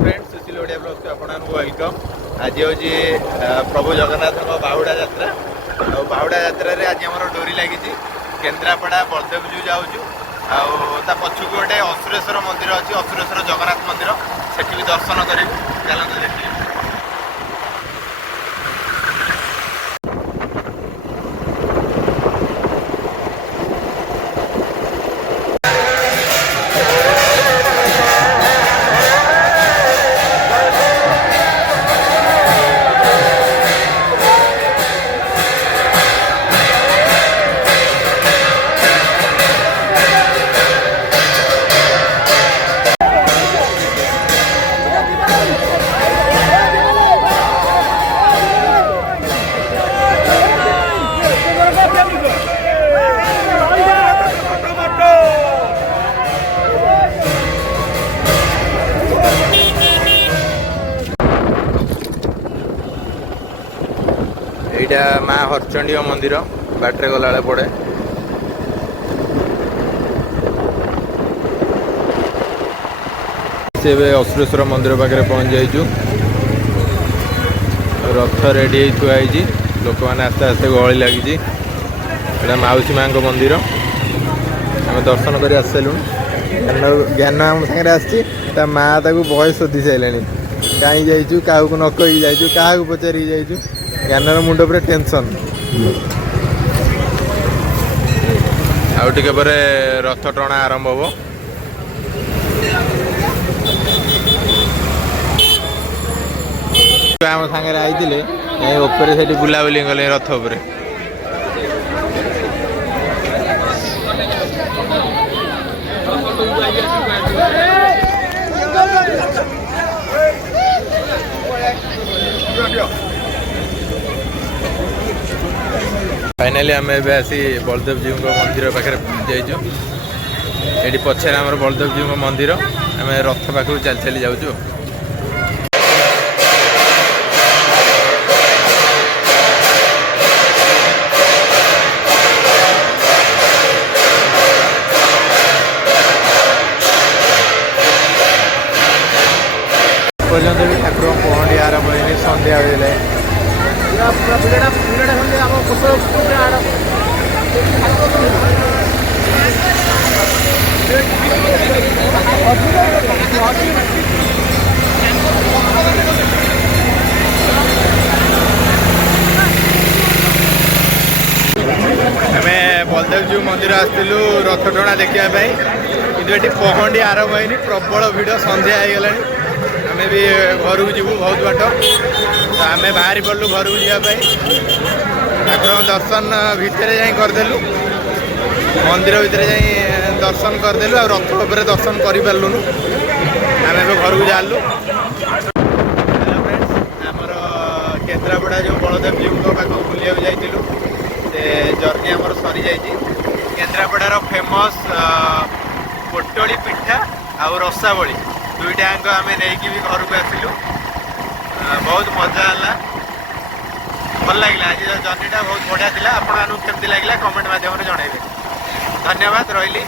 Friends सुशील Odia blog को आपको welcome. आज हूँ प्रभु जगन्नाथ बाहुड़ा यात्रा। बाहुड़ा यात्रा रे आज आम डोरी लगी केन्द्रापड़ा बलदेवजू जाऊँ आ पछक गोटे असुरेश्वर मंदिर अच्छी असुरेश्वर जगन्नाथ मंदिर से भी दर्शन करूँ। चलते देखिए। यहाँ माँ हरचंडी मंदिर बाटे गला पड़े से असुरेश्वर मंदिर पाखे पहुँच जाइए। रथ रेडी थुआई लोक मैंने आस्ते आस्ते गहली लगी मौसी माँ मंदिर आम दर्शन कर आसलु। ज्ञान आम सागर आ माँ बय शोधि सारे कहीं जाइचु क्या न कही जाइचु क्या पचारिक जाइचु ज्ञानर मुंड पर टेंशन आउ टिके परे रथ टଣା आरंभ हो। आम सागर आई से बुलाबुली गले रथ उपर फाइनाली आम एसी बलदेव जी मंदिर पाखे जाइए। ये पछे आम बलदेव जी मंदिर आम रथ पाखक चली चली जाऊँ। पर्यंत भी ठाकुर पहंडी आरंभ होनी सन्ध्या बेले बलदेव जी मंदिर आसलु रथ टଣା देखापी कि पहंडी आरंभ होनी प्रबल भिड़ सन्ध्या होगला। आम भी घर को जीवु बहुत बाट तो आम बाहरी पड़लु घर को जावाई ठाकुर दर्शन भितर जाई करदेलु मंदिर भितर जाई दर्शन करदेलु आ रथ उपर दर्शन कर पार्लुनु। आम घर को जालु। हेलो फ्रेंड्स आमर केन्द्रापड़ा जो बलदेव जी पाक बुलिया जाइलु से जर्नी आमर सरी जाइए। केन्द्रापड़ार फेमस पोटली पिठा आ रसावली दुईटाक आम नहीं भी घर को आसलु। बहुत मजा है भल लगे आज जर्नीटा बहुत बढ़िया था। आपको केमती लगे कमेंट मध्यम जनइबे। धन्यवाद रही।